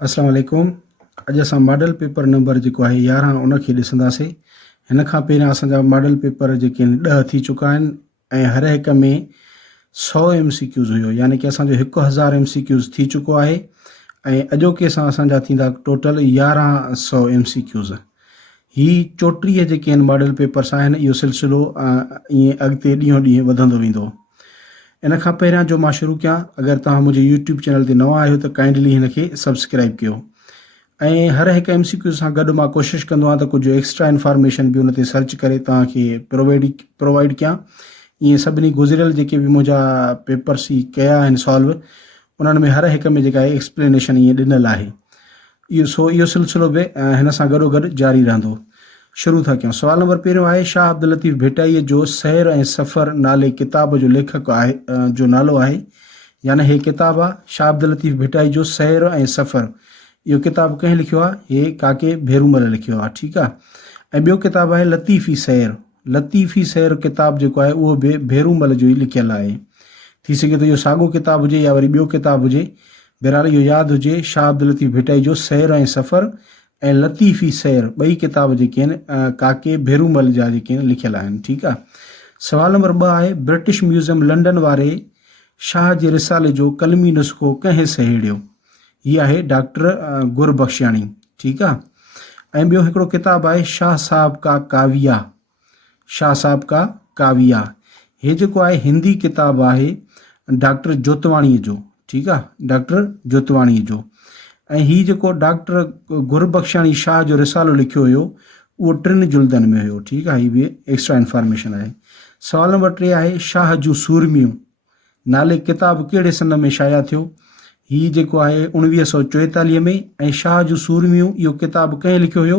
अस्सलाम वालेकुम। अॼु असां मॉडल पेपर नंबर जेको आहे 11 उनखे ॾिसंदासीं। हिन खां पहिरियां असांजा मॉडल पेपर जेके आहिनि 10 थी चुका आहिनि ऐं हर हिक में 100 MCQs हुयो, यानी कि असांजो 1000 MCQs थी चुको आहे ऐं अॼोके सां असांजा थींदा टोटल 1100 MCQs। ही 34 जेके आहिनि मॉडल पेपर्स आहिनि, इहो सिलसिलो ईअं अॻिते ॾींहों ॾींहुं वधंदो वेंदो। इन खां पहिरियां जो मां शुरू कयां, अगरि तव्हां मुंहिंजे यूट्यूब चैनल ते नवां आहियो त काइंडली हिन खे सब्सक्राइब कयो ऐं हर हिकु MCQ सां गॾु मां कोशिशि कंदो आहियां त कुझु एक्स्ट्रा इन्फॉर्मेशन बि उन ते सर्च करे तव्हांखे प्रोवाइड कयां। ईअं सभिनी गुज़िरियल जेके बि मुंहिंजा पेपर्स ही कया आहिनि सॉल्व, उन्हनि में हर हिक में जेका आहे एक्सप्लेनेशन ईअं ॾिनल आहे। इहो सिलसिलो बि हिन सां गॾोगॾु जारी रहंदो। शुरू था कयूं। सुवाल नंबर पहिरियों आहे, शाह अब्दुल लतीफ़ भिटाईअ जो सैर ऐं सफ़र नाले किताब जो लेखक आहे जो नालो आहे, यानी हे किताबु आहे शाह अब्दुल लतीफ़ भिटाई जो सैर ऐं सफ़र। इहो किताबु कंहिं लिखियो आहे? हे काके भेरूमल लिखियो आहे। ठीकु आहे। ऐं ॿियो किताबु आहे लतीफ़ी सैर। लतीफ़ी सैर किताबु जेको आहे उहो बि भेरूमल जो ई लिखियलु आहे। थी सघे थो इहो साॻियो किताबु हुजे या वरी ॿियो किताबु हुजे। बहरहाल इहो यादि हुजे, शाह अब्दुल लतीफ़ भिटाई जो सैर ऐं सफ़र ऐं लतीफ़ी सैर ॿई किताब जेके आहिनि काके भेरूमल जा जेके आहिनि लिखियलु आहिनि। ठीकु आहे। सवाल नंबर 2 आहे, ब्रिटिश म्यूज़ियम लंडन वारे शाह जे रिसाले जो कलमी नुस्ख़ो कंहिं सहेड़ियो? हीअ आहे डॉक्टर गुरबख्शियाणी। ठीकु आहे। ऐं ॿियो हिकिड़ो किताबु आहे शाह साहब का काविया। शाह साहब का काविया, हे जेको आहे हिंदी किताबु आहे डॉक्टर जोतवाणीअ जो। ठीकु आहे, डॉक्टर जोतवाणीअ जो। ऐं हीअ जेको डॉक्टर गुरबख्शियाणी शाह जो रिसालो लिखियो हुयो उहो 3 जुल्दनि में हुयो। ठीकु आहे। हीअ बि एक्स्ट्रा इन्फॉर्मेशन आहे। सवाल नंबर 3 आहे, शाह जूं सूरमियूं नाले किताबु कहिड़े सन में शाया थियो? हीअ जेको आहे 1944 में। ऐं शाह जूं सूरमियूं इहो किताबु कंहिं लिखियो हुयो?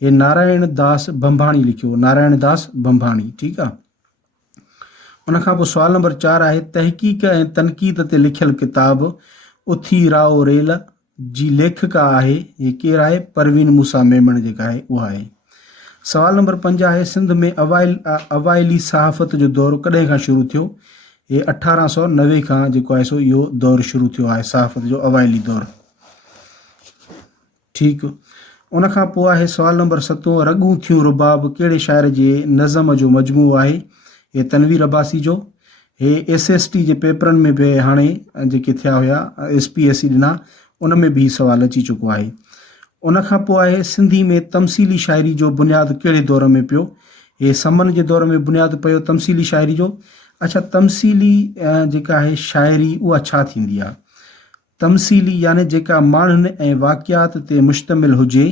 हे नारायण दास बंभाणी लिखियो, नारायण दास बंभाणी। ठीकु आहे। उनखां पोइ सवाल नंबर 4 आहे, तहक़ीक़ ऐं तनक़ीद ते लिखियलु किताबु उथी राओ रेल जी लेखिका आहे, हे केरु आहे? परवीन मूसा मेमण जेका आहे उहा आहे। सवाल नंबर 5 आहे, सिंध में अवाइली सहाफ़त जो दौरु कॾहिं खां शुरू थियो? हे 1890 खां जेको आहे सो इहो दौरु शुरू थियो आहे, सहाफ़त जो अवाइली दौरु। ठीकु। उनखां पोइ आहे सवाल नंबर 7, रॻूं थियूं रुबाब कहिड़े शाइर जे नज़म जो मजमू आहे? हे तनवीर अब्बासी जो। हे SST जे पेपरनि में बि हाणे जेके थिया हुया SPSC ॾिना, उन में बि सवाल अची चुको आहे। उनखां पोइ आहे, सिंधी में तमसीली शाइरी जो बुनियादु कहिड़े दौर में पियो? हे समन जे दौर में बुनियादु पियो तमसीली शाइरी जो। अच्छा, तमसीली जेका आहे शाइरी उहा छा थींदी आहे? तमसीली यानी जेका माण्हुनि ऐं वाक़ियात ते मुश्तमिल हुजे,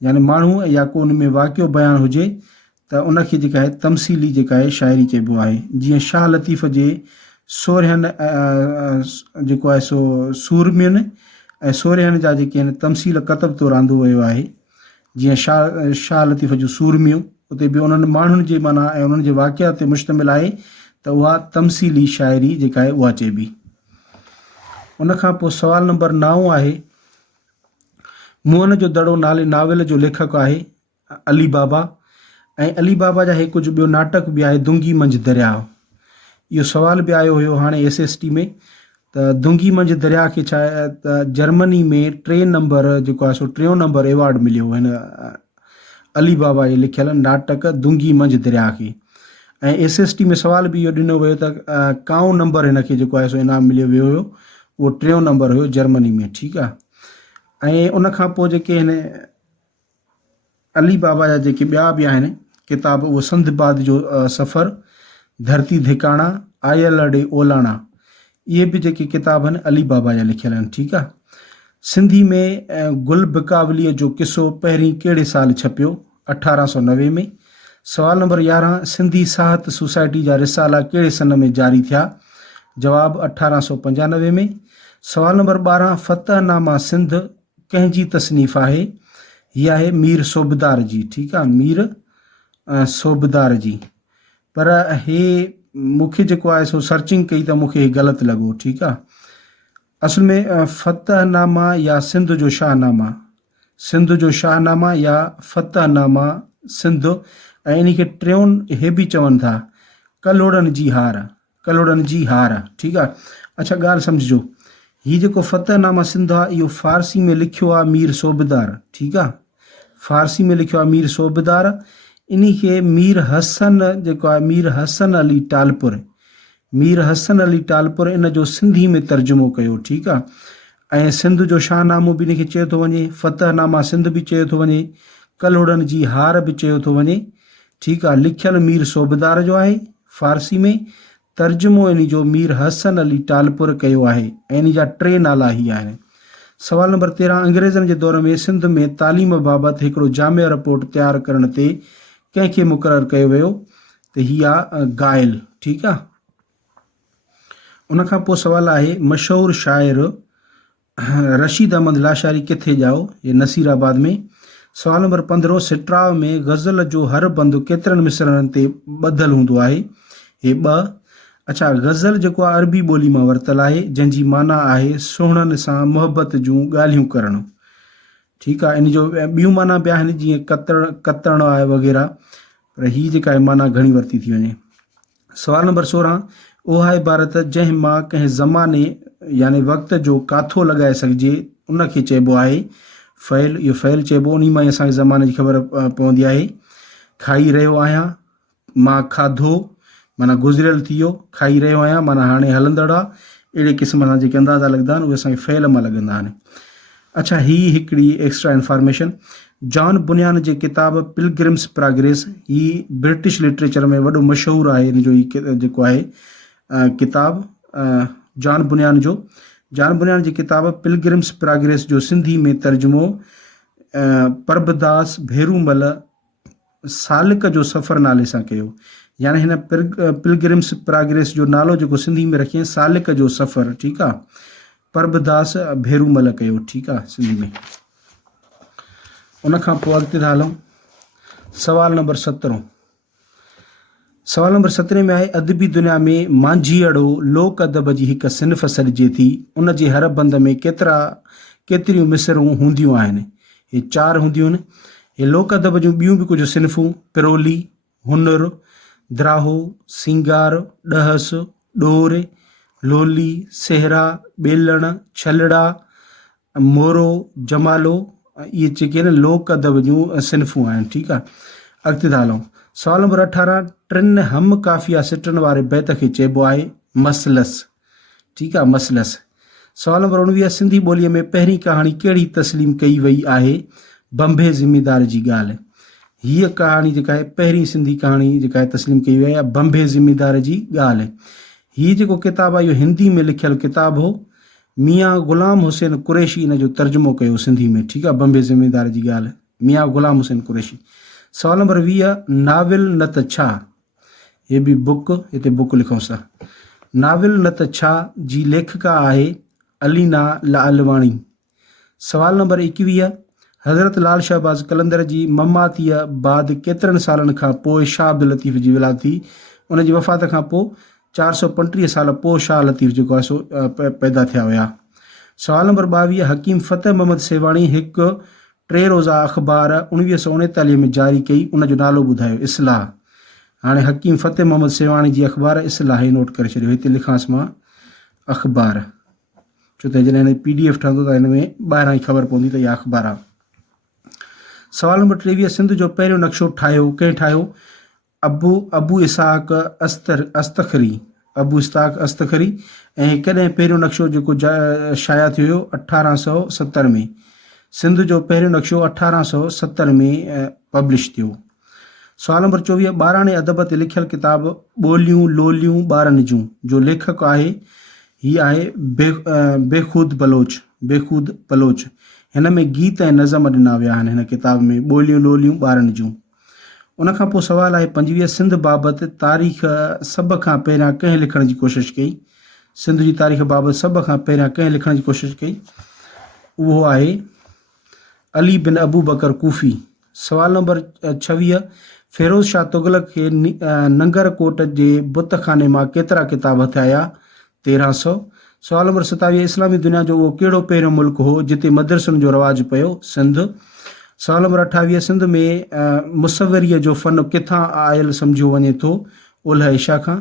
यानी माण्हू या को उन में वाक़ियो बयानु हुजे त उनखे जेका आहे तमसीली जेका आहे शाइरी चइबो आहे। जीअं शाह लतीफ़ जे सोरहनि जेको आहे सो सूरमियुनि ऐं सोरहनि जा जेके आहिनि तमसील कतब तो रांदो वियो आहे। जीअं शाह लतीफ़ जूं सूरमियूं, उते बि उन्हनि माण्हुनि जे माना ऐं उन्हनि जे वाक़ियात ते मुश्तमिल आहे, त उहा तमसीली शाइरी जेका आहे उहा चइबी। उनखां पोइ सवाल नंबर 9 आहे, मुअन जो दड़ो नाले नावेल जो लेखक आहे अली बाबा। ऐं अली बाबा जा हे कुझु ॿियो नाटक बि आहे, दुंगी मंझि दरिया। इहो सुवाल बि आयो हुयो हाणे SST में, त दुंगी मंझि दरिया खे छा आहे त जर्मनी में 3 नंबर जेको आहे सो 3 नंबर एवॉर्ड मिलियो हिन अली बाबा जे लिखियल नाटक दुंगी मंझि दरिया खे। ऐं SST में सुवाल बि इहो ॾिनो वियो त काऊं नंबर हिन खे जेको आहे सो इनाम मिलियो वियो हुयो, उहो 3 नंबर हुयो जर्मनी में। ठीकु आहे। ऐं उनखां पोइ जेके हिन अली बाबा जा जेके ॿिया बि आहिनि किताब, उहो संदबाद जो सफ़र, धरती धिकाणा, आयल ॾे ओलाणा, इहे बि जेके किताब आहिनि अली बाबा जा लिखियल आहिनि। ठीकु आहे। सिंधी में गुल बिकावलीअ जो किसो पहिरीं कहिड़े साल छपियो? 1890 में। सवाल नंबर 11, सिंधी साहत सोसाइटी जा रिसाला कहिड़े सन में जारी थिया? जवाबु 1895 में। सवाल नंबर 12, फ़तहनामा सिंध कंहिंजी तसनीफ़ आहे? हीअ आहे मीर सोबदार जी। ठीकु आहे, मीर सोबदार जी। पर हे मूंखे जेको आहे सो सर्चिंग कई त मूंखे हे ग़लति लॻो। ठीकु आहे। असल में फ़तहनामा या सिंध जो शाहनामा, सिंध जो शाहनामा या फ़तहनामा सिंध, ऐं इन खे 3 हे बि चवनि था कलोड़नि जी हार, कलोड़नि जी हार। ठीकु आहे। अच्छा, ॻाल्हि सम्झिजो, हीउ जेको फ़तहनामा सिंध आहे इहो फ़ारसी में लिखियो आहे मीर सोबेदार, ठीकु आहे, फ़ारसी में लिखियो आहे मीर सोबेदार। इन खे मीर हसन जेको आहे मीर हसन अली टालपुर, मीर हसन अली टालपुर इन जो सिंधी में तर्जुमो कयो, ठीकु आहे। ऐं सिंध जो शाहनामो बि इन खे चयो थो वञे, फ़तहनामा सिंध बि चयो थो वञे, कलहुड़नि जी हार बि चयो थो वञे, ठीकु आहे। लिखियलु मीर सोबेदार जो आहे फ़ारसी में, तर्जुमो इन जो मीर हसन अली टालपुर कयो आहे ऐं इन जा 3 नाला ही आहिनि। सवाल नंबर 13, अंग्रेज़नि जे दौर में सिंध में तालीम बाबति हिकिड़ो जामिया रिपोर्ट तयारु करण ते कंहिंखे मुक़ररु कयो वियो? त हीअ आहे गायल, ठीकु आहे। उनखां पोइ सवाल आहे मशहूरु शाइर रशीद अहमद लाशारी किथे ॼाओ? ये नसीराबाद में। सवाल नंबर 15, सिट्राव में गज़ल जो हर बंदु केतिरनि मिसरनि ते ॿधल हूंदो आहे? हे 2। अच्छा, गज़ल जेको आहे अरबी ॿोली मां वरितल आहे, जंहिंजी माना आहे सुहिणनि सां मुहबत जूं ॻाल्हियूं करणु, ठीकु आहे। इन जो ॿियूं माना बि आहिनि, जीअं कतरणु आहे वग़ैरह, पर हीअ जेका आहे माना घणी वरिती थी वञे। सवाल नंबर 16, उहा इबारत जंहिं मां कंहिं ज़माने यानी वक़्त जो काथो लॻाए सघिजे उनखे चइबो आहे फ़इल। इहो फ़इल चइबो, उन मां ई असांखे ज़माने जी ख़बर पवंदी आहे। खाई रहियो आहियां, मां खाधो माना गुज़िरियल थी वियो, खाई रहियो आहियां माना हाणे हलंदड़ आहे। अहिड़े क़िस्म सां जेके अंदाज़ा लॻंदा आहिनि उहे असांखे फ़इल मां लॻंदा आहिनि। अच्छा, हीअ हिकिड़ी एक्स्ट्रा इंफॉर्मेशन, जॉन बुनियान जे किताब पिलग्रिम्स प्रोग्रेस, ही ब्रिटिश लिटरेचर में वॾो मशहूरु आहे। इन जो ही जेको आहे किताब जॉन बुनियान जी किताब पिलग्रिम्स प्रोग्रेस जो सिंधी में तर्जुमो परबदास भेरूमल सालिक जो सफ़र नाले सां कयो। यानी हिन पिलग्रिम्स प्रोग्रेस जो नालो जेको सिंधी में रखियईं सालिक जो सफ़र, ठीकु आहे, परबदास भेरूमल कयो, ठीकु आहे, सिंधी में। उनखां पोइ अॻिते था हलूं। सवाल नंबर 17, सवाल नंबर 17 में आहे अदबी दुनिया में मांझीअड़ो लोक अदब जी हिकु सिन्फ़ सॾिजे थी, उन जे हर बंद में केतिरियूं मिसरूं हूंदियूं आहिनि? हे 4 हूंदियूं आहिनि। हे लोक अदब जूं ॿियूं बि कुझु सिन्फ़ूं पिरोली, हुनुर, द्राहो, सिंगार, ॾहस, ॾोर, लोली, सेहरा, बेलण, छलड़ा, मोरो, जमालो, इहे जेके आहिनि लोक अदब जूं सिन्फ़ूं आहिनि, ठीकु आहे। अॻिते था हलूं। सवाल नंबर 18, 3 हम काफ़िया सिटनि वारे बैत खे चइबो आहे मसलस, ठीकु आहे, मसलस। सवाल नंबर 19, सिंधी ॿोलीअ में पहिरीं कहाणी कहिड़ी तस्लीम कई वई आहे? बंबे ज़िमीदार जी ॻाल्हि। हीअ कहाणी जेका आहे पहिरीं सिंधी कहाणी जेका आहे तस्लीम कई वई आहे बंबे ज़िमीदार जी ॻाल्हि। हीअ जेको किताबु आहे इहो हिंदी में लिखियलु किताबु हो। मियाँ ग़ुलाम हुसैन कुरैशी इन जो तर्जुमो कयो सिंधी में, ठीकु आहे, बंबे ज़िमीदार जी ॻाल्हि, मियाँ ग़ुलाम हुसैन कुरैशी। सवाल नंबर 20, नाविल न त छा, हे बि बुक, हिते बुक लिखूं था। नाविल न त छा जी लेखिका आहे अलीना लालवाणी। सवाल नंबर 21, हज़रत लाल शहबाज़ कलंदर जी ममातीअ बाद केतिरनि सालनि खां पोइ शाह अब्दुल लतीफ़ जी विलादत थी? उन जी वफ़ात खां पोइ 435 साल पोइ शाह लतीफ़ जेको आहे सो पैदा थिया हुया। सवाल नंबर 22, हकीम फ़तेह मोहम्मद सेवाणी हिकु 3 रोज़ा अख़बार 1939 में जारी कई, उन जो नालो ॿुधायो? इस्लाह। हाणे हकीम फ़तेह मोहम्मद सेवाणी जी अख़बार इस्लाह नोट करे छॾियो, हिते लिखांसि मां अख़बार, छो त जॾहिं हिन PDF ठहंदो त हिन में ॿाहिरां ई ख़बर पवंदी त इहा अख़बार आहे। सवाल नंबर 23, सिंध जो पहिरियों नक्शो ठाहियो कंहिं ठाहियो? अबू इसहाक अस्तखरी, अबू इसहाक अस्तखरी। ऐं कॾहिं पहिरियों नक्शो जेको शाया थियो हुयो? 1870 में। सिंध जो पहिरियों नक्शो 1870 में पब्लिश थियो। सवाल नंबर 24, ॿाराणे अदब ते लिखियलु किताब ॿोलियूं लोलियूं ॿारनि जूं जो लेखक आहे हीअ आहे बेखूद बलोच। हिन में गीत ऐं नज़म ॾिना विया आहिनि हिन किताब में, ॿोलियूं लोलियूं ॿारनि जूं। उनखां पोइ सवाल आहे 25, सिंध बाबति तारीख़ सभ खां पहिरियां कंहिं लिखण जी कोशिशि कई? सिंध जी तारीख़ बाबति सभ खां पहिरियां कंहिं लिखण जी कोशिशि कई? उहो आहे अली बिन अबू बकर कूफ़ी। सवाल नंबर 26, फ़िरोज़ शाह तुग़लक खे नंगरकोट जे बुतखाने मां केतिरा किताब हथाया? 1300। सवाल नंबर 27, इस्लामी दुनिया जो उहो कहिड़ो पहिरियों मुल्क हो जिते मदरसनि जो रवाजु पियो? सिंध। सवाल नंबर 28, सिंध में मुसवरीअ जो फ़न किथां आयल सम्झियो वञे थो? ओलह एशिया खां।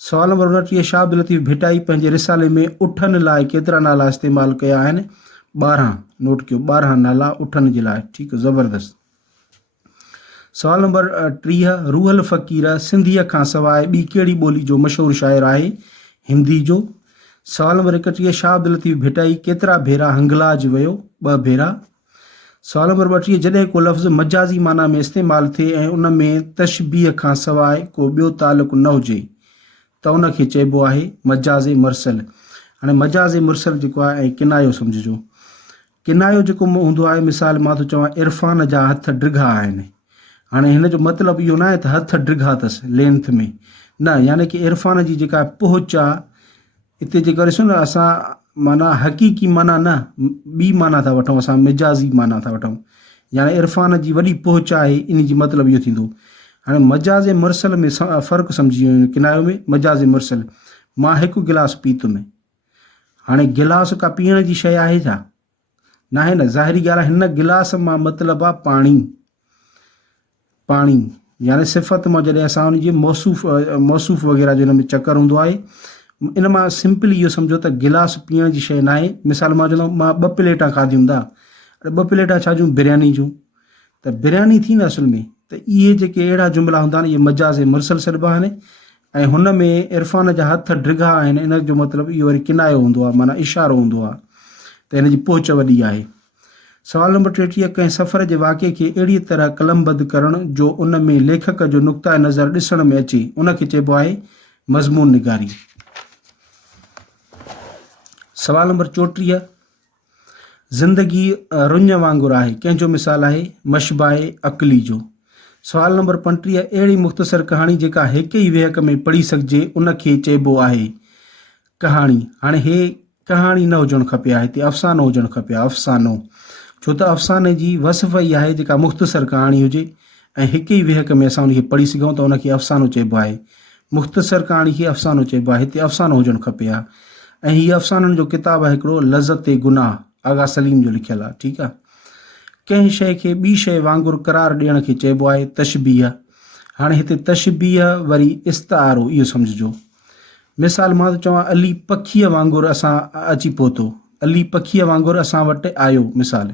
सवाल नंबर 29, शाह अब्दुल लतीफ़ भिटाई पंहिंजे रिसाले में उठनि लाइ केतिरा नाला इस्तेमालु कया आहिनि? 12। नोट कयो, 12 नाला उठनि जे लाइ। ठीकु आहे, ज़बरदस्त। सवाल नंबर 30, रूहल फ़क़ीर सिंधीअ खां सवाइ ॿी कहिड़ी ॿोली जो मशहूरु शाइर आहे? हिंदी जो। सवाल नंबर 31, शाह अब्दुल लतीफ़ भिटाई केतिरा भेरा हिंगलाज वियो? 2 भेरा। सवाल नंबर 32, जॾहिं को लफ़्ज़ मजाज़ी माना में इस्तेमालु थिए ऐं उन में तशबीह खां सवाइ को ॿियो तालुक़ु न हुजे त उनखे चइबो आहे मजाज़े मुरसल। हाणे मजाज़े मुरसल जेको आहे ऐं किनायो सम्झिजो। किनायो जेको हूंदो आहे, मिसाल मां थो चवां इरफ़ान जा हथ ड्रिघा आहिनि। हाणे हिन जो मतिलबु इहो न आहे त हथ ड्रिघा अथसि लेंथ में, न, यानी कि इरफ़ान जी जेका पहुच आहे, हिते जेको ॾिसो न असां माना हक़ीक़ी माना न, ॿी माना था वठूं, असां मिजाज़ी माना था वठूं, यानी इरफ़ान जी वॾी पहुच आहे, इन जी मतिलबु इहो थींदो। हाणे मजाज़े मुरसल में फ़र्क़ु सम्झी वञो। किनायो में मजाज़े मुरसल, मां हिकु गिलास पीतुमि। हाणे गिलास का पीअण जी शइ आहे छा? न आहे न। ज़ाहिरी ॻाल्हि आहे, हिन गिलास मां मतिलबु आहे पाणी। पाणी यानी सिफ़त मां जॾहिं असां उनजी मौसूफ़ वग़ैरह जो हिन में चकर हूंदो आहे, इन मां सिंपली इहो सम्झो त गिलास पीअण जी शइ न आहे। मिसाल मां चवंदुमि मां 2 प्लेटां खाधियूं हूंदा, 2 प्लेटां छा जूं? बिरयानी जूं। त बिरयानी थी न असल में। त इहे जेके अहिड़ा जुमिला हूंदा आहिनि, इहे मजाज़े मुरसल सॾिबा आहिनि। ऐं हुन में इरफ़ान जा हथ ड्रिघा आहिनि, इन जो मतिलबु इहो वरी किनायो हूंदो आहे, माना इशारो हूंदो आहे त हिन जी पहुच वॾी आहे। सवाल नंबर 33, कंहिं सफ़र जे वाक़े खे अहिड़ी तरह कलमबंद करणु जो उन में लेखक जो नुक़्ता नज़र ॾिसण में अचे, उनखे चइबो आहे मज़मून निगारी। सवाल नंबर 34, ज़िंदगी रुञ वांगुरु आहे, कंहिंजो मिसाल आहे? मशबाए अक़ली जो। सवाल नंबर 35, अहिड़ी मुख़्तसर कहाणी जेका हिक ई वेहक में पढ़ी सघिजे, उनखे चइबो आहे कहाणी। हाणे हे कहाणी न हुजणु खपे, आहे हिते अफ़सानो हुजणु खपे, अफ़सानो, छो त अफ़साने जी वसफ़ ई आहे जेका मुख़्तसर कहाणी हुजे ऐं हिक ई वेहक में असां उनखे पढ़ी सघूं त उनखे अफ़सानो चइबो आहे। मुख़्तसर कहाणी खे अफ़सानो चइबो आहे, हिते अफ़सानो हुजणु खपे आहे। ऐं हीअ अफ़साननि जो किताबु आहे हिकिड़ो, लज़्ज़त गुनाह, आगा सलीम जो लिखियलु आहे। ठीकु आहे। कंहिं शइ खे ॿी शइ वांगुरु करार ॾियण खे चइबो आहे तशबीह। हाणे हिते तशबीह वरी इस्तारो, इहो सम्झिजो। मिसाल मां थो चवां अली पखीअ वांगुरु असां अची पहुतो, अली पखीअ वांगुरु असां वटि आयो। मिसाल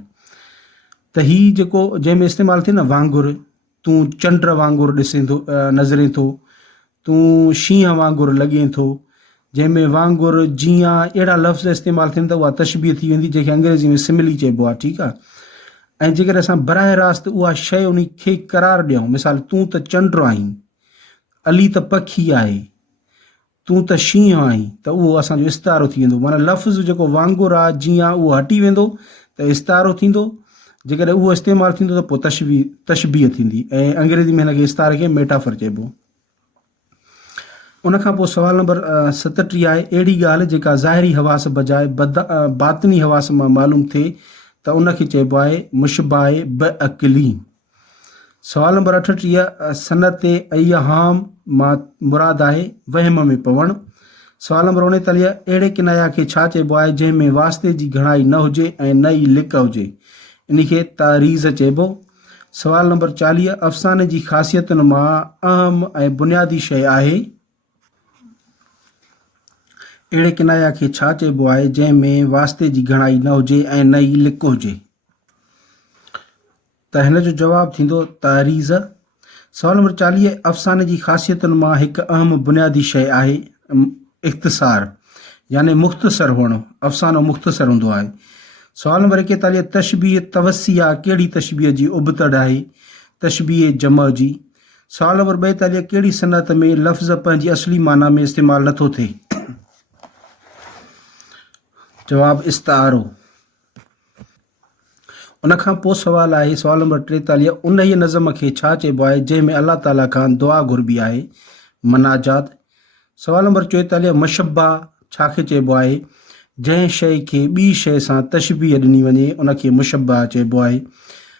त हीअ जेको जंहिंमें इस्तेमालु थिए न वांगुरु, तूं चंड वांगुरु ॾिसे थो, नज़रे थो, तूं शींहं वांगुरु लॻे थो, जंहिंमें वांगुरु, जीअं, अहिड़ा लफ़्ज़ इस्तेमालु थियनि त उहा तशबीह थी वेंदी, जंहिंखे अंग्रेज़ी में सिमिली चइबो आहे। ठीकु आहे। ऐं जेकर असां बराह रास्त उहा शइ उन खे करार ॾियूं, मिसाल तूं त चंड आहीं, अली त पखी आहे, तूं त शींहं आहीं, त उहो असांजो इस्तारो थी वेंदो। माना लफ़्ज़ जेको वांगुरु आहे, जीअं, उहो हटी वेंदो त इस्तारो थींदो। जेकॾहिं उहो इस्तेमालु थींदो त पोइ तशबीह थींदी। ऐं अंग्रेज़ी में हिनखे इस्तारे खे मेटाफर चइबो। उनखां पोइ सवाल नंबर 37 आहे, अहिड़ी ॻाल्हि जेका ज़ाहिरी हवास बजाए बातिनी हवास मां मालूम थिए त उनखे चइबो आहे मुशबाए बअक़ली। सवाल नंबर 38, सनत अय्याम मां मुराद आहे वहम में पवणु। सवाल नंबर 39, अहिड़े किनाया खे छा चइबो आहे जंहिंमें वास्ते जी घणाई न हुजे ऐं न ई लिक हुजे, इनखे तारीज़ चइबो। सवाल नंबर 40, अफ़साने जी ख़ासियतुनि मां अहम ऐं बुनियादी शइ आहे, अहिड़े किनाया खे छा चइबो आहे जंहिंमें वास्ते जी घणाई न हुजे ऐं न ई लिक हुजे, त हिन जो जवाबु थींदो तारीज़। सवाल नंबर 40, अफ़साने जी ख़ासियतुनि मां हिकु अहम बुनियादी शइ आहे इख़्तिसार, यानी मुख़्तसर हुअणु। अफ़सानो मुख़्तसर हूंदो आहे। सवाल नंबर 41, तशबीह तवसिया कहिड़ी तशबीह जी उबतड़ आहे? तशबीह जम जी। सवाल नंबर 42, कहिड़ी सनत में लफ़्ज़ पंहिंजी असली माना में इस्तेमालु नथो थिए? जवाबु इस्तारो। उनखां पोइ सवाल आहे सवाल नंबर 43, उन ई नज़म खे छा चइबो आहे जंहिंमें अल्लाह ताला खां दुआ घुरबी आहे? मनाजात। सवाल नंबर 44, मशब्बा छा खे चइबो आहे? जंहिं शइ खे ॿी शइ सां तशबीह ॾिनी वञे उनखे मुशब्बा चइबो आहे।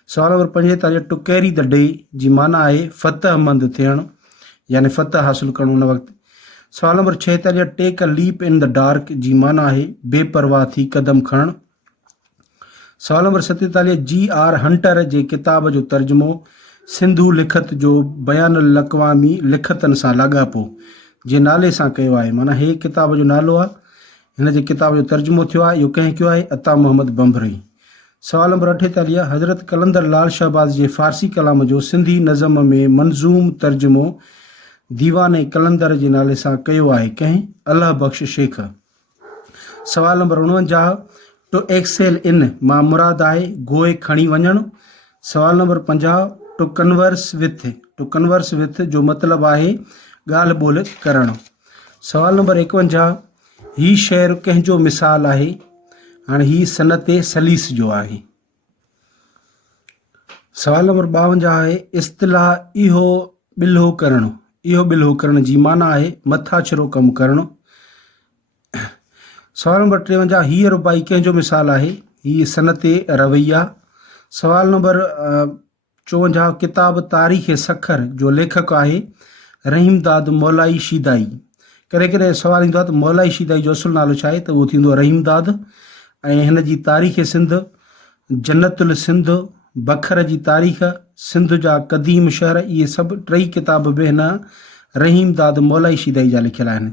सवाल number 45, to carry the day जी माना आहे फ़तहमंद थियणु, यानी फ़तह हासिलु करणु उन वक़्तु। सवाल number 46, take a leap in the dark जी माना आहे बेपरवाह थी कदम खणणु। सवाल नंबर 47, G.R. हंटर जे किताब जो तर्जुमो सिंधू लिखत जो बयानुल अक़वामी लिखतनि सां लाॻापो, जे नाले सां कयो आहे, माना हे किताब जो नालो आहे, हिन जे किताब जो तर्जुमो थियो आहे, इहो कंहिं कयो आहे? अता मोहम्मद बम्बरी। सवाल नंबर 48, हज़रत कलंदर लाल शहबाज़ जे फ़ारसी कलाम जो सिंधी नज़म में मंज़ूम तर्जुमो दीवान कलंदर जे नाले सां कयो आहे कंहिं? अल्लाह बख़्श शेख। सवाल नंबर 49, टू एक्सेल इन मां मुराद आहे गोए खणी वञणु। सवाल नंबर 50, टू कन्वर्स विथ जो मतिलबु आहे ॻाल्हि ॿोल करणु। सवाल नंबर 51, ही शेर कंहिंजो मिसाल आहे? हाणे ही सनत सलीस जो आहे। सवाल नंबर 52 आहे इस्तिलाह इहो ॿिल्हो करण जी माना आहे मथाछिरो कमु करणु। सवाल नंबर 53, हीअ रुबाई कंहिंजो मिसाल आहे? ही सनत रवैया। सवाल नंबर 54, किताब तारीख़ सखर जो लेखक आहे रहीमदाद मौलाई शीदाई। कॾहिं कॾहिं सवाल ईंदो आहे त मौलाई शीदाई जो असुल नालो छा आहे, त उहो थींदो रहीमदाद। ऐं हिन जी तारीख़ सिंध, जन्नतुल सिंध, बखर जी तारीख़, सिंध जा क़दीम शहर, इहे सभु टई किताब बि हिन रहीमदाद मौलाई शीदाई जा लिखियल आहिनि।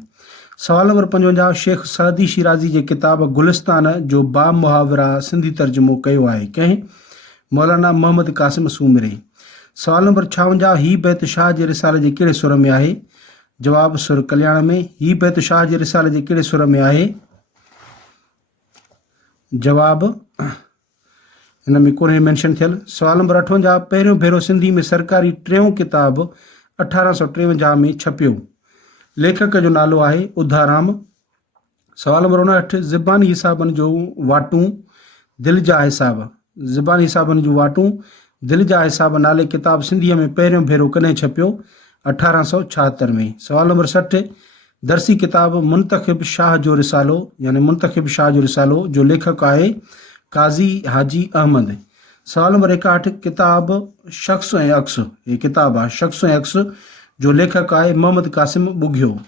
सवाल नंबर 55, शेख सादी शिराज़ी जे किताब गुलिस्तान जो बा मुहावरा सिंधी तर्जुमो कयो आहे कंहिं? मौलाना मोहम्मद क़ासिम सूमरे। सवाल नंबर 56, ही बैत शाह जे रिसाले जे कहिड़े सुर में आहे? जवाब सुर कल्याण में। ही बैत शाह जे रिसाले जे कहिड़े सुर में आहे? जवाब हिन में कोन्हे मेंशन थियल। सवाल नंबर 58, पहिरियों भेरो सिंधी में सरकारी टियों किताब 1853 में छपियो, लेखक जो नालो आहे उधाराम। सवाल नंबर 59, ज़बानी हिसाबनि जो वाटूं दिलि जा हिसाब नाले किताब सिंधीअ में पहिरियों भेरो कॾहिं छपियो? 1876 में। सवाल नंबर 60, दरसी किताब मुंतखिब शाह जो रिसालो जो लेखक आहे काज़ी हाजी अहमद। सवाल नंबर 61, किताब शख्स ऐं अक्स, ये किताब आहे शख्स ऐं अक्स जो लेखक आहे मोहम्मद क़ासिम बुघियो।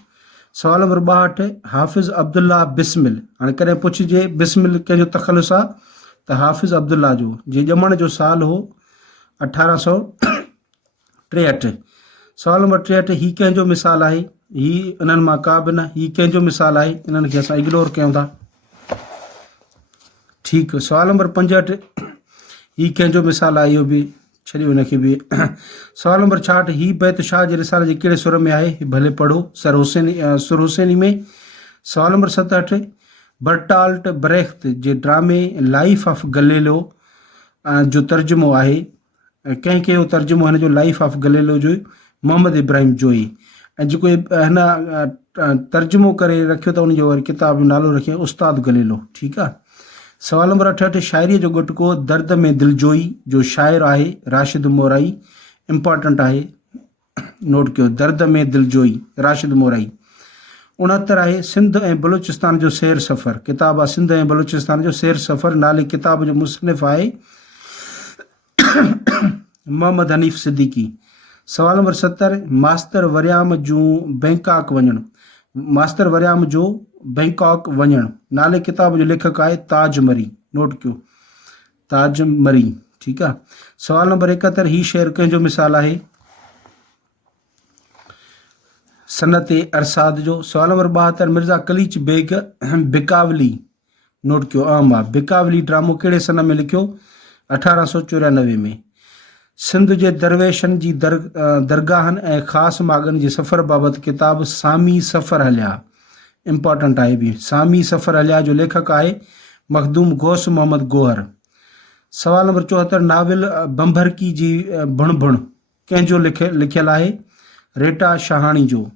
सवाल नंबर 62, हाफ़िज़ अब्दुल्ला बिस्मिल। हाणे कॾहिं पुछिजे बिस्मिल कंहिंजो तख़ल्लुस आहे, त हाफ़िज़ अब्दुल्ला जो, जे ॼमण जो साल हो 1863। सवाल नंबर 63, ही कंहिंजो मिसाल आहे? ही इन्हनि मां का बि न। ही कंहिंजो मिसाल आहे? इन्हनि खे असां इग्नोर कयूं था। ठीकु। सवाल नंबर 65, ही कंहिंजो मिसाल आहे? इहो बि छॾियो हिनखे बि। सवाल नंबर 66, ही बैत शाह जे रिसाले जे कहिड़े सुर में आहे? भले पढ़ो, सुर हुसैनी में। सवाल नंबर 67, बर्टाल्ट ब्रेख्त जे ड्रामे लाइफ ऑफ गलेलो जो तर्जुमो आहे कंहिं कयो? तर्जुमो हिन जो लाइफ ऑफ गलेलो जो मोहम्मद इब्राहिम जोई। ऐं जेको हिन तर्जुमो करे रखियो त उनजो वरी किताब जो नालो रखियो उस्ताद गलेलो। ठीकु आहे। सवाल नंबर 68, शाइरीअ जो गुटको दर्द में दिलजोई जो शाइर आहे राशिद मोराई। इम्पॉर्टेंट आहे, नोट कयो, दर्द में दिलजोई राशिद मोराई। 69 आहे सिंध ऐं बलूचिस्तान जो सैर सफ़र, किताब आहे सिंध ऐं बलूचिस्तान जो सैर सफ़र नाले किताब जो मुसनिफ़ आहे मोहम्मद हनीफ़ सिद्दीकी। सवाल नंबर 70, मास्तर वरियाम जो बैंकॉक वञणु नाले किताब जो लेखक आहे ताज मरी। नोट कयो, ताज मरी। ठीकु आहे। सवाल नंबर 71, ही शेर कंहिंजो मिसाल आहे? सनत अरसाद जो। सवाल नंबर 72, मिर्ज़ा कलीच बेग बिकावली। नोट कयो, आम आहे। बिकावली ड्रामो कहिड़े सन में लिखियो? 1894 में। सिंध जे दरवेशनि जी दरगाहनि ऐं ख़ासि माॻनि जे सफ़र बाबति किताब सामी सफ़र हलिया। इम्पॉर्टेंट आहे बि। सामी सफ़र हलिया जो लेखक आहे मखदूम गौस मोहम्मद गोहर। सवाल नंबर 74, नाविल बंभरकी जी भुण कंहिंजो लिखियल आहे? रेटा शाहाणी जो।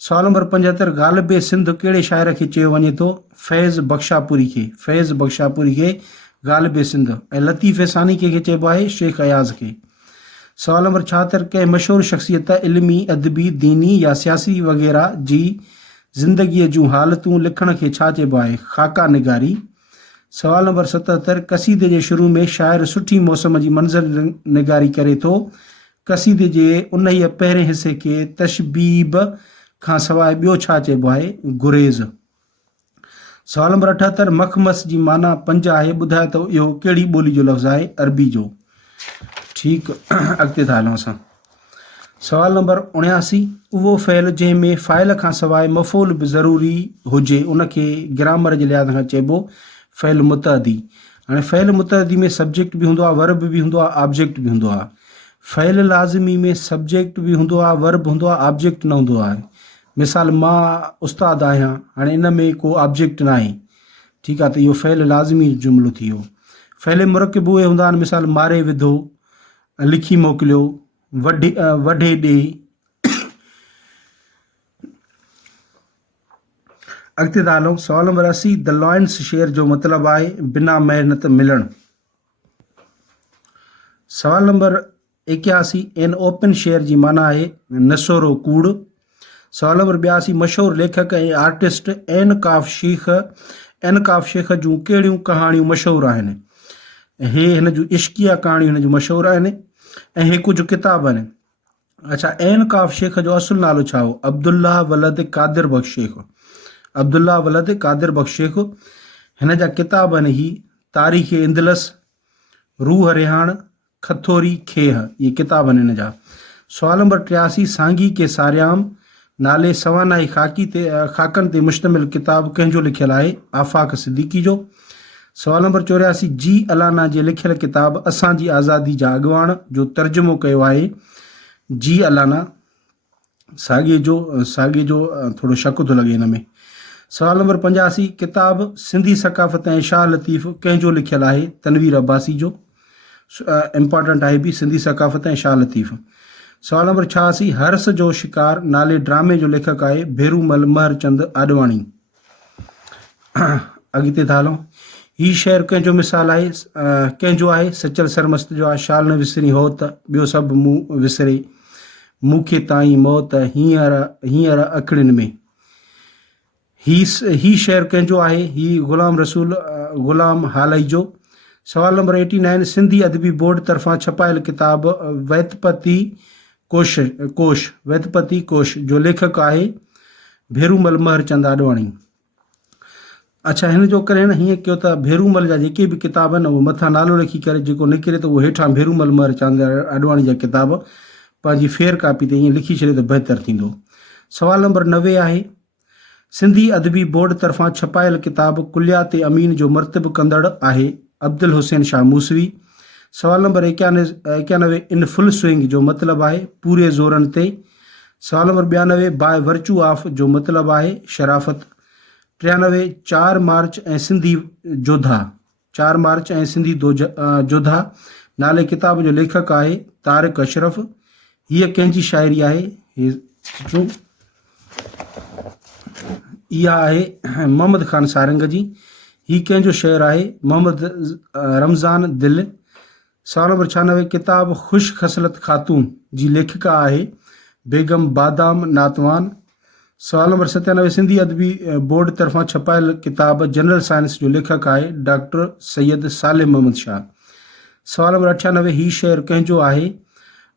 सवाल नंबर 75, ग़ालिब सिंध कहिड़े शाइर खे चयो वञे थो? फैज़ बख्शापुरी खे ग़ालिब सिंध। ऐं लतीफ़ सानी कंहिंखे चइबो आहे? शेख अयाज़ खे। सवाल नंबर 76, कंहिं मशहूरु शख़्सियत इल्मी, अदबी, दीनी या सियासी वग़ैरह जी ज़िंदगीअ जूं हालतूं लिखण खे छा चइबो आहे? ख़ाका निगारी। सवाल नंबर 77, कसीदे जे शुरू में शाइर सुठी मौसम जी मंज़र निगारी करे थो, कसीदे जे उन ई पहिरें हिसे खे तशबीब खां सवाइ ॿियो छा चइबो आहे? गुरेज़। सवाल नंबर 78, मखमस जी माना 5 आहे, ॿुधाए त इहो कहिड़ी ॿोली जो लफ़्ज़ आहे? अरबी जो। ठीकु, अॻिते था हलूं असां। सवाल नंबर 79, उहो फ़इल जंहिंमें फ़ाइल खां सवाइ मफ़ूल बि ज़रूरी हुजे उनखे ग्रामर जे लिहाज़ खां चइबो फ़इल मुतअदी। हाणे फ़इल मुतअदी में सब्जेक्ट बि हूंदो आहे, वर्ब बि हूंदो आहे, ऑब्जेक्ट बि हूंदो आहे। फ़इल लाज़िमी में सब्जेक्ट बि हूंदो आहे, वर्ब हूंदो आहे, ऑब्जेक्ट न हूंदो आहे। मिसाल मां उस्तादु आहियां, हाणे इन में को ऑब्जेक्ट न आहे, ठीकु आहे, त इहो फ़इल लाज़िमी जुमिलो थी वियो। फ़इल मुरकिब उहे हूंदा आहिनि, मिसाल मारे विधो, लिखी मोकिलियो, वढे ॾे। अॻिते था हलूं। सवाल नंबर 80, द लॉयंस शेयर जो मतिलबु आहे बिना महिनत मिलणु। सवाल नंबर 81, एन ओपन शेयर जी माना आहे नसोरो कूड़। सवाल नंबर 82, मशहूरु लेखक ऐं आर्टिस्ट एन काफ शेख जूं कहिड़ियूं कहाणियूं मशहूरु आहिनि? हे हिन जूं इश्किया कहाणियूं हिन जूं मशहूरु आहिनि ऐं हे कुझु किताब आहिनि। अच्छा, एन काफ शेख जो असुल नालो छा हो? अब्दुल्ला वलद कादिर बख्श शेख। अब्दुल्ला वलद कादिर बख्श शेख। हिन जा किताब आहिनि ही तारीख़ इंदलस, रूह रिहाण, खथोरी खेह, ये किताब आहिनि हिन जा। सवाल नंबर 83, सांगी के सारियाम नाले सवानाई खाकनि ते मुश्तमिल किताब कंहिंजो लिखियलु आहे? आफ़ाक़ सिद्दीकी जो। सवाल नंबर 84, जी अलाना जे लिखियल किताब असांजी आज़ादी जा अॻुवाण जो तर्जुमो कयो आहे जी अलाना। साॻे जो थोरो शक थो लॻे हिन में। सवाल नंबर 85, किताब सिंधी सकाफ़त ऐं शाह लतीफ़ कंहिंजो लिखियलु आहे? तनवीर अब्बासी जो। इम्पॉर्टेंट आहे बि सिंधी सकाफ़त ऐं शाह लतीफ़। सवाल नंबर 86, हर्ष जो शिकार नाले ड्रामे जो लेखक आहे भेरूमल महरचंद आडवाणी। अॻिते था हलूं। ही शहर कंहिंजो मिसाल आहे कंहिंजो आहे? सचल सरमस्त जो आहे। शाल न विसरी हो त ॿियो सभु मूं विसरे, मूंखे ताईं मौत हींअर अखिड़ियुनि में। ही शहर कंहिंजो आहे? ही ग़ुलाम हालई जो। सवाल नंबर 89, सिंधी अदबी बोर्ड तरफ़ां छपायल किताब वैतपती कोश जो लेखक आहे भेरूमल महरचंद आडवाणी। अच्छा, हिन जो करे हीअं कयो त भेरूमल जा जेके बि किताब आहिनि उहो मथां नालो लिखी करे, जेको निकिरे त उहो हेठां भेरूमल महरचंद आडवाणी जा किताब पंहिंजी फेयर कापी ते ईअं लिखी छॾे त बहितर थींदो। सवाल नंबर 90 आहे, सिंधी अदबी बोर्ड तरफ़ां छपायल किताब कुलियात अमीन जो मर्तब कंदड़ आहे अब्दुल हुसैन शाह मूसवी। सवाल नंबर 91, इन फुल स्विंग जो मतिलबु आहे पूरे ज़ोरनि ते। सवाल नंबर 92, बाय वर्चू ऑफ जो मतिलबु आहे शराफ़त। 93, 4 मार्च ऐं सिंधी जोधा नाले किताब जो लेखक आहे तारिक अशरफ। हीअ कंहिंजी शाइरी आहे? इहा आहे मोहम्मद ख़ान सारंग जी। ही कंहिंजो शेर आहे? मोहम्मद रमज़ान दिल। सवाल नंबर 96, किताब ख़ुश खसलत ख़ातून जी लेखिका आहे बेगम बादाम नातवान। सवाल नंबर 97, सिंधी अदबी बोर्ड तरफ़ां छपायल किताब जनरल साइंस जो लेखक आहे डॉक्टर सैयद सालिम मोहम्मद शाह। सवाल नंबर 98, ही शेर कंहिंजो आहे?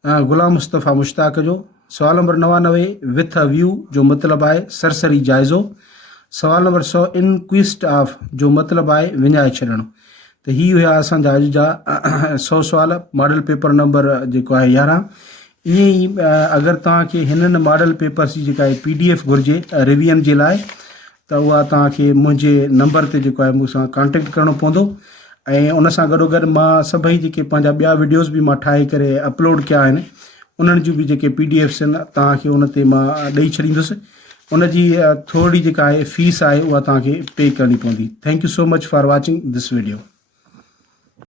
ग़ुलाम मुस्तफ़ा मुश्ताक जो। सवाल नंबर 99, विथ अ व्यू जो मतिलबु आहे सरसरी जाइज़ो। सवाल नंबर 100, इन क्विस्ट ऑफ जो मतिलबु आहे विञाए छॾणु। त ही हुया असांजा अॼु जा 100 सुवाल मॉडल पेपर नंबर जेको आहे 11। ईअं ई अगरि तव्हांखे हिननि मॉडल पेपर्स जी जेका आहे PDF घुरिजे रिवीजन जे लाइ त उहा तव्हांखे मुंहिंजे नंबर ते जेको आहे मूंसां कॉन्टेक्ट करिणो पवंदो। ऐं उन सां गॾोगॾु मां सभई जेके पंहिंजा ॿिया वीडियोज़ बि मां ठाहे करे अपलोड कया आहिनि उन्हनि जूं बि जेके PDFs आहिनि तव्हांखे उन ते मां ॾेई छॾींदुसि। उनजी थोरी जेका आहे फीस आहे उहा तव्हांखे पे करणी पवंदी। Thank you so much for watching this video.